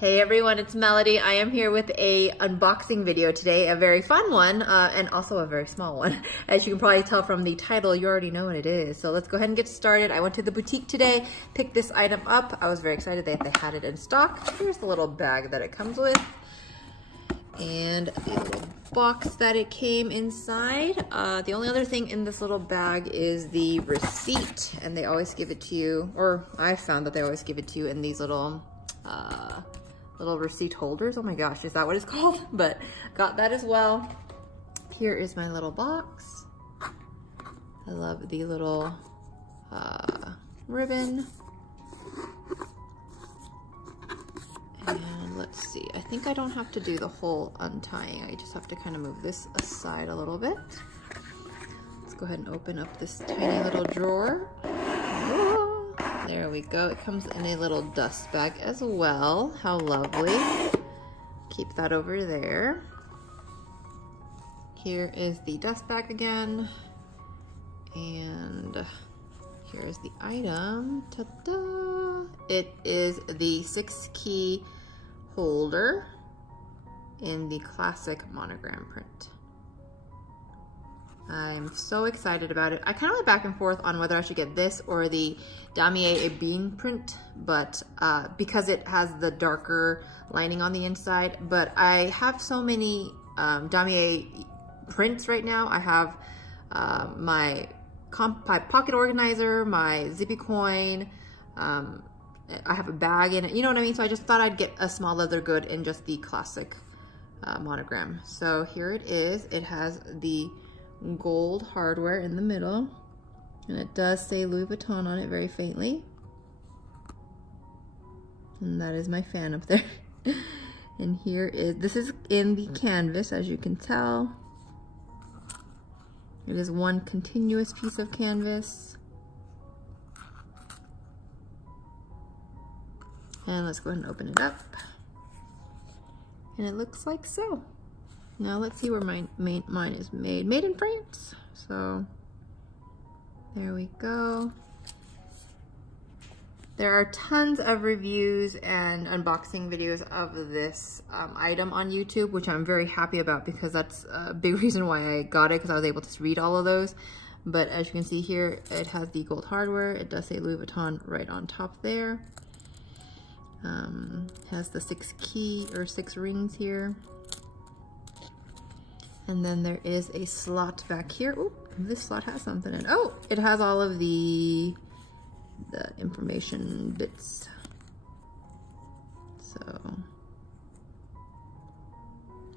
Hey everyone, it's Melody. I am here with a unboxing video today, a very fun one, and also a very small one. As you can probably tell from the title, you already know what it is. So let's go ahead and get started. I went to the boutique today, picked this item up. I was very excited that they had it in stock. Here's the little bag that it comes with, and the little box that it came inside. The only other thing in this little bag is the receipt, and they always give it to you, or I found that they always give it to you in these little receipt holders. Oh my gosh, is that what it's called? But got that as well. Here is my little box. I love the little ribbon. And let's see, I think I don't have to do the whole untying. I just have to kind of move this aside a little bit. Let's go ahead and open up this tiny little drawer. There we go. It comes in a little dust bag as well. How lovely. Keep that over there. Here is the dust bag again. And here is the item. Ta-da! It is the 6-key holder in the classic monogram print. I'm so excited about it. I kind of went back and forth on whether I should get this or the Damier Ebene print, but because it has the darker lining on the inside. But I have so many Damier prints right now. I have my pocket organizer, my zippy coin. I have a bag in it. You know what I mean? So I just thought I'd get a small leather good in just the classic monogram. So here it is. It has the gold hardware in the middle, and it does say Louis Vuitton on it very faintly, and that is my fan up there. And here is, this is in the canvas, as you can tell. It is one continuous piece of canvas. And let's go ahead and open it up, and it looks like so. Now let's see where mine is made. Made in France. So there we go. There are tons of reviews and unboxing videos of this item on YouTube, which I'm very happy about because that's a big reason why I got it, because I was able to read all of those. But as you can see here, it has the gold hardware. It does say Louis Vuitton right on top there. Has the 6 rings here. And then there is a slot back here. Oh, this slot has something in it. Oh, it has all of the information bits. So,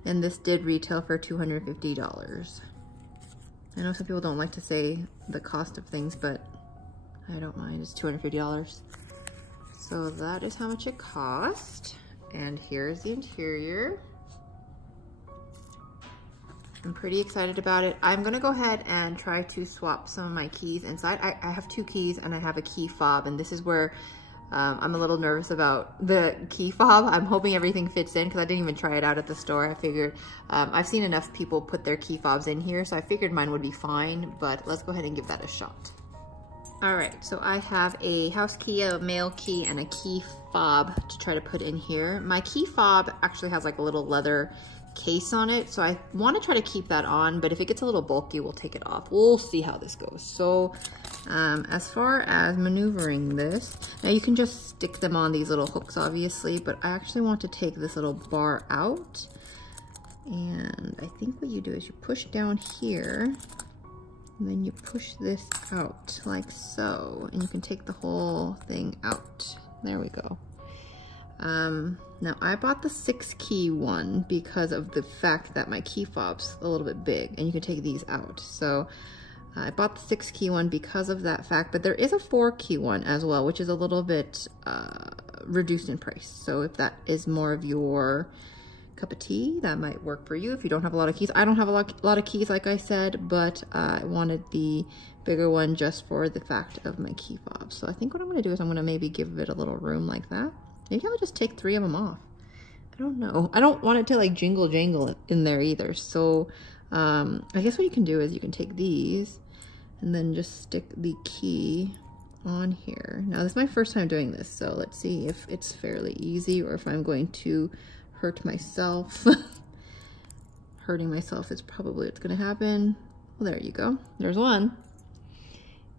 and this did retail for $250. I know some people don't like to say the cost of things, but I don't mind. It's $250. So that is how much it cost. And here's the interior. I'm pretty excited about it. I'm gonna go ahead and try to swap some of my keys inside. I have 2 keys and I have a key fob, and this is where I'm a little nervous about the key fob. I'm hoping everything fits in because I didn't even try it out at the store. I figured, I've seen enough people put their key fobs in here, so I figured mine would be fine, but let's go ahead and give that a shot. All right, so I have a house key, a mail key, and a key fob to try to put in here. My key fob actually has like a little leather case on it, so I want to try to keep that on, but if it gets a little bulky, we'll take it off. We'll see how this goes. So as far as maneuvering this, now you can just stick them on these little hooks obviously, but I actually want to take this little bar out, and I think what you do is you push down here and then you push this out like so, and you can take the whole thing out. There we go. Now I bought the 6-key one because of the fact that my key fob's a little bit big and you can take these out. So I bought the 6-key one because of that fact, but there is a 4-key one as well, which is a little bit reduced in price. So if that is more of your cup of tea, that might work for you if you don't have a lot of keys. I don't have a lot of keys, like I said, but I wanted the bigger one just for the fact of my key fob. So I think what I'm gonna do is I'm gonna maybe give it a little room like that. Maybe I'll just take 3 of them off. I don't know. I don't want it to like jingle jangle in there either. So I guess what you can do is you can take these and then just stick the key on here. Now, this is my first time doing this, so let's see if it's fairly easy or if I'm going to hurt myself. Hurting myself is probably what's gonna happen. Well, there you go. There's one.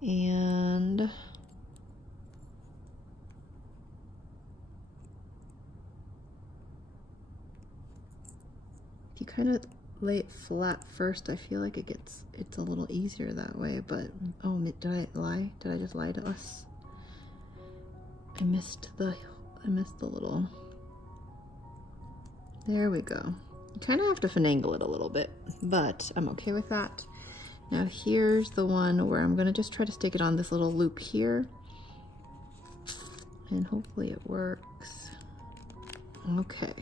And if you kind of lay it flat first, I feel like it's a little easier that way, but oh, did I lie? Did I just lie to us? I missed the little, there we go. You kind of have to finagle it a little bit, but I'm okay with that. Now here's the one where I'm gonna just try to stick it on this little loop here, and hopefully it works. Okay.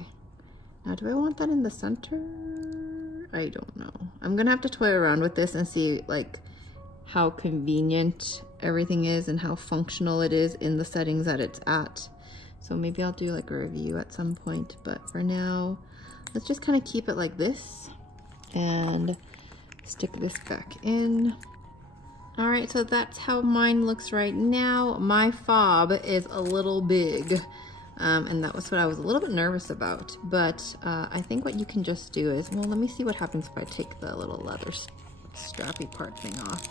Now, do I want that in the center? I don't know. I'm gonna have to toy around with this and see like how convenient everything is and how functional it is in the settings that it's at. So maybe I'll do like a review at some point, but for now, let's just kind of keep it like this and stick this back in. All right, so that's how mine looks right now. My fob is a little big. And that was what I was a little bit nervous about, but I think what you can just do is, well, let me see what happens if I take the little leather strappy part thing off.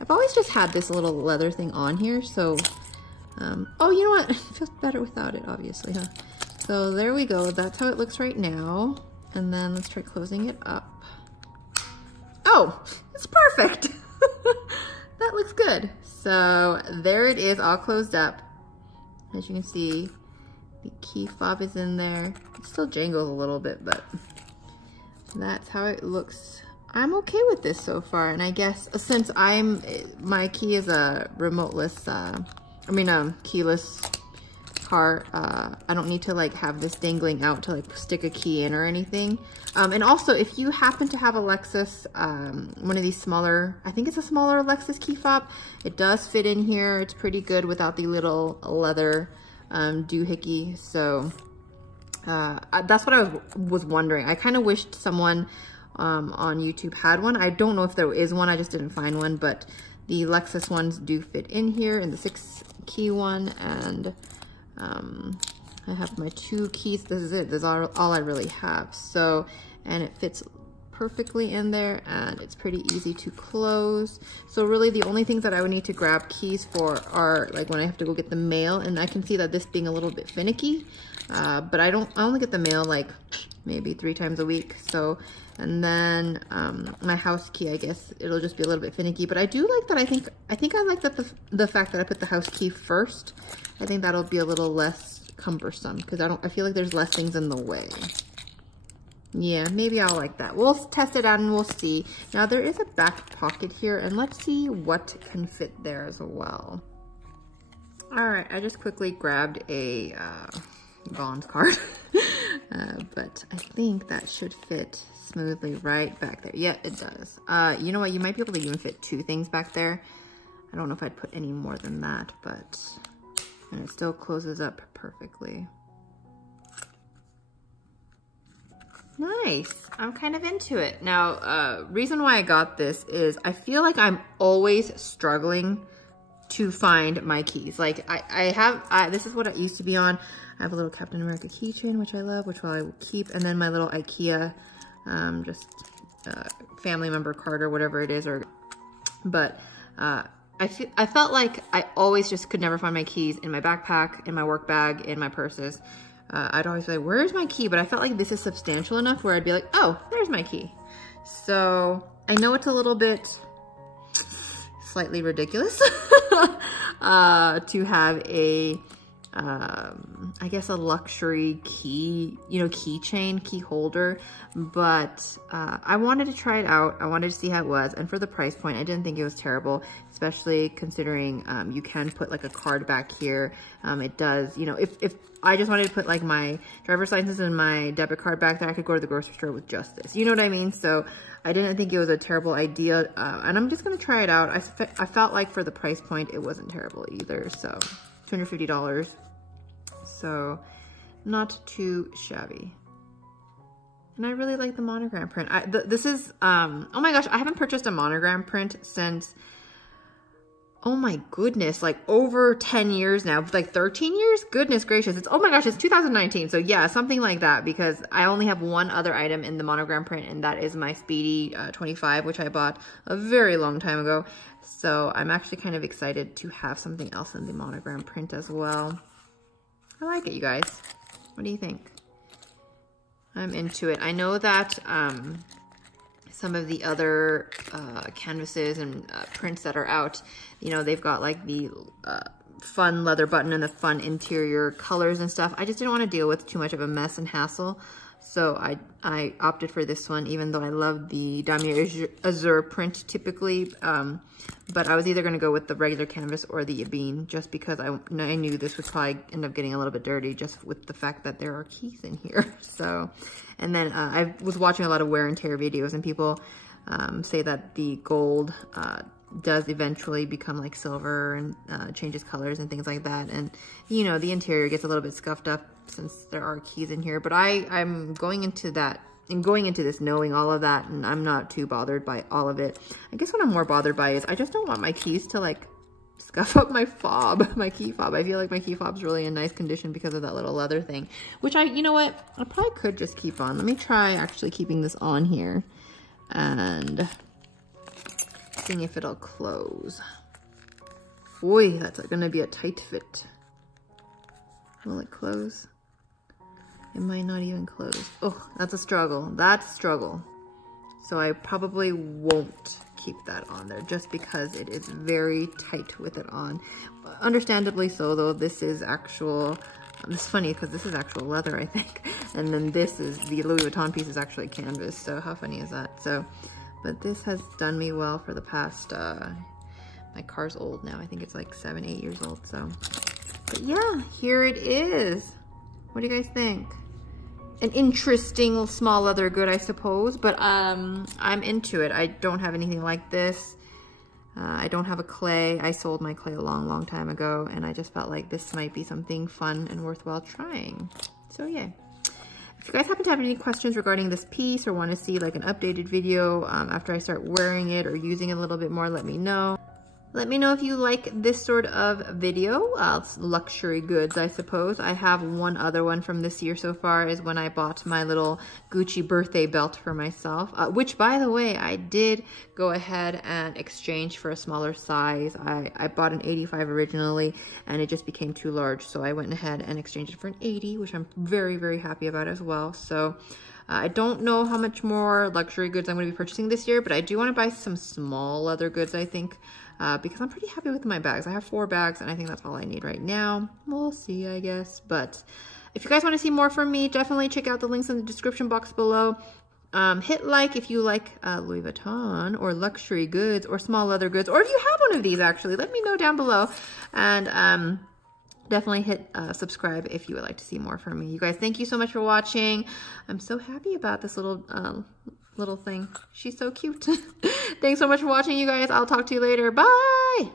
I've always just had this little leather thing on here, so, oh, you know what? It feels better without it, obviously, huh? So there we go. That's how it looks right now. And then let's try closing it up. Oh, it's perfect. That looks good. So there it is, all closed up. As you can see, the key fob is in there. It still jangles a little bit, but that's how it looks. I'm okay with this so far, and I guess since my key is a keyless car, I don't need to like have this dangling out to like stick a key in or anything. And also, if you happen to have a Lexus, one of these smaller, I think it's a smaller Lexus key fob, it does fit in here. It's pretty good without the little leather doohickey. So that's what I was wondering. I kind of wished someone on YouTube had one. I don't know if there is one, I just didn't find one, but the Lexus ones do fit in here in the 6-key one, and I have my 2 keys. This is it. This is all I really have. So, and it fits perfectly in there, and it's pretty easy to close. So really the only things that I would need to grab keys for are like when I have to go get the mail, and I can see that this being a little bit finicky, but I only get the mail like maybe 3 times a week. So, and then my house key, I guess it'll just be a little bit finicky, but I do like that. I think I like that the fact that I put the house key first. I think that'll be a little less cumbersome because I feel like there's less things in the way. Yeah, maybe I'll like that. We'll test it out and we'll see. Now there is a back pocket here, and let's see what can fit there as well. All right, I just quickly grabbed a Bonds card, but I think that should fit smoothly right back there. Yeah, it does. You know what? You might be able to even fit 2 things back there. I don't know if I'd put any more than that, but and it still closes up perfectly. Nice. I'm kind of into it. Now, reason why I got this is I feel like I'm always struggling to find my keys. Like this is what it used to be on. I have a little Captain America keychain, which I love, which I will keep. And then my little IKEA, family member card or whatever it is. But I felt like I always just could never find my keys in my backpack, in my work bag, in my purses. I'd always be like, where's my key? But I felt like this is substantial enough where I'd be like, oh, there's my key. So I know it's a little bit slightly ridiculous to have a, I guess a luxury key, keychain, key holder, but I wanted to try it out. I wanted to see how it was. And for the price point, I didn't think it was terrible, especially considering you can put like a card back here. It does, if I just wanted to put like my driver's license and my debit card back there, I could go to the grocery store with just this. You know what I mean? So I didn't think it was a terrible idea. And I'm just going to try it out. I felt like for the price point, it wasn't terrible either. So $250. So not too shabby. And I really like the monogram print. This is, oh my gosh, I haven't purchased a monogram print since, oh my goodness, like over 10 years now, like 13 years? Goodness gracious. It's, oh my gosh, it's 2019. So yeah, something like that, because I only have one other item in the monogram print, and that is my Speedy 25, which I bought a very long time ago. So I'm actually kind of excited to have something else in the monogram print as well. I like it, you guys. What do you think? I'm into it. I know that some of the other canvases and prints that are out, you know, they've got like the fun leather button and the fun interior colors and stuff. I just didn't want to deal with too much of a mess and hassle. So I opted for this one, even though I love the Damier Azur print typically. But I was either going to go with the regular canvas or the Ebene, just because I knew this would probably end up getting a little bit dirty, just with the fact that there are keys in here. So, and then I was watching a lot of wear and tear videos, and people say that the gold does eventually become like silver and changes colors and things like that. And, you know, the interior gets a little bit scuffed up since there are keys in here. But I'm going into that and going into this knowing all of that, and I'm not too bothered by all of it. I guess what I'm more bothered by is I just don't want my keys to like scuff up my fob, my key fob. I feel like my key fob's really in nice condition because of that little leather thing, which you know what? I probably could just keep on. Let me try actually keeping this on here and seeing if it'll close. Boy, that's gonna be a tight fit. Will it close? It might not even close. Oh, that's a struggle. That's a struggle. So I probably won't keep that on there just because it is very tight with it on. Understandably so, though. This is actual, it's funny because this is actual leather, I think. And then this is, the Louis Vuitton piece is actually canvas. So how funny is that? So, but this has done me well for the past, my car's old now. I think it's like 7, 8 years old. So, but yeah, here it is. What do you guys think? An interesting small leather good, I suppose, but I'm into it. I don't have anything like this. I don't have a clay. I sold my clay a long time ago, and I just felt like this might be something fun and worthwhile trying. So yeah. If you guys happen to have any questions regarding this piece or want to see like an updated video after I start wearing it or using it a little bit more, let me know. Let me know if you like this sort of video. It's luxury goods, I suppose. I have one other one from this year so far, is when I bought my little Gucci birthday belt for myself, which, by the way, I did go ahead and exchange for a smaller size. I bought an 85 originally, and it just became too large, so I went ahead and exchanged it for an 80, which I'm very happy about as well. So I don't know how much more luxury goods I'm going to be purchasing this year, but I do want to buy some small leather goods, I think, because I'm pretty happy with my bags. I have 4 bags, and I think that's all I need right now. We'll see, I guess. But if you guys want to see more from me, definitely check out the links in the description box below. Hit like if you like Louis Vuitton or luxury goods or small leather goods, or if you have one of these, actually, let me know down below. And definitely hit subscribe if you would like to see more from me. You guys, thank you so much for watching. I'm so happy about this little thing. She's so cute. Thanks so much for watching, you guys. I'll talk to you later. Bye.